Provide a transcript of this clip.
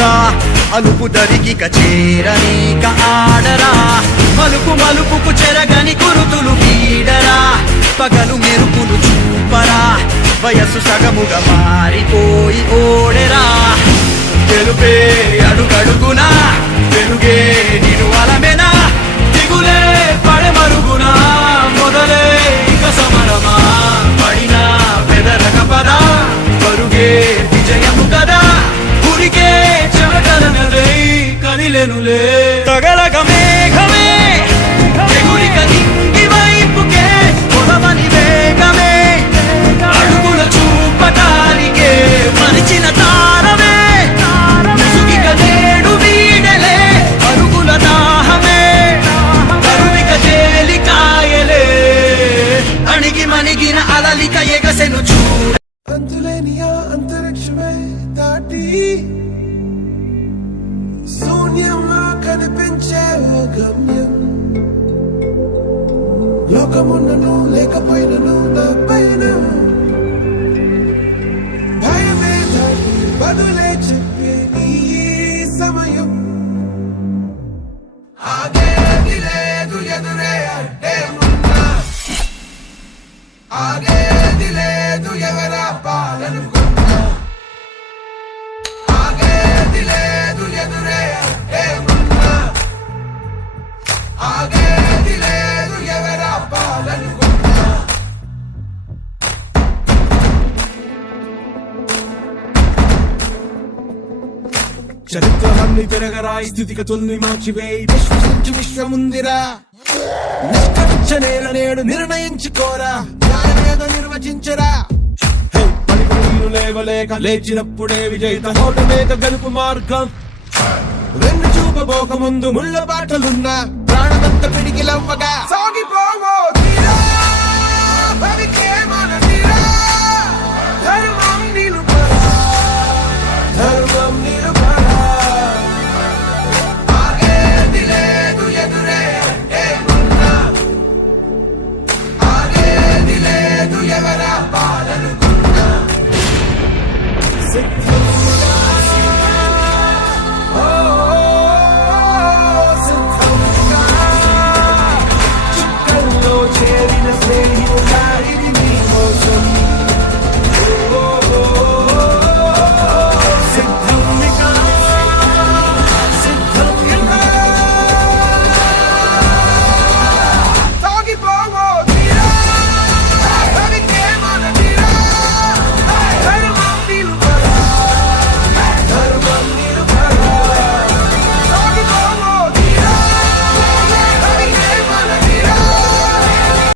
ఆడురా అలుపు దరిగిక చేరనీక ఆడరా మలుపు మలుపుకు చెరగని గురుతులు వీడరా పగలు మెరుపులు చూపరా వయస్సు సగముగా మారిపోయి ఓడెరా తెలుపే అడుగడుగునా వెలుగే నిను అలమెనా దిగులే పడమరుగునా మొదలే ఇక సమరమా పడినా పెదరక పదా పరుగే విజయము కదా ఉరికే చెమటలనలై కదిలెనులే తగలగ మేఘమే ఎగురిక నింగి వైపుకే పొలమని వేగమే అడుగుల చూపటానికే మరిచిన తారమే ముసుగిక నేడు వీడలే అరుగుల దాహమే కరువిక తేలికాయలే అణిగి మణిగిన అలలిక ఎగసెను చూడ అంతులేని ఆ అంతరిక్షమే దాటి శూన్యంలో కనిపించే ఓ గమ్యం లోకమున్నను లేకపోయినను నా పైన భయమే దాటి బదులే చెప్పే నీ సమయం ఆగేది లేదు ఎదురే అంటే ఉన్నా ఆగేది లేదు ఎవరా పాలనుకున్నా ఆగేది లేదు ఎదురే అంటే ఉన్నా ఆగేది లేదు ఎవరా పాలనుకున్నా చరిత్రలన్నీ తిరగరాయి స్థితిగతుల్ని మార్చివేయి విశ్వసించి విశ్వముందిరా నిష్కరించ నేల నేడు నిర్ణయించుకోరా న్యాయమేదో నిర్వచించరా పడిపడి లేవలేక లేచినప్పుడే విజయిత ఓటమేక గెలుపు మార్గం వెన్ను చూపబోక ముందు ముళ్ళ బాటలున్నా ప్రాణమంత పిడికిలవ్వగా సాగిపోవో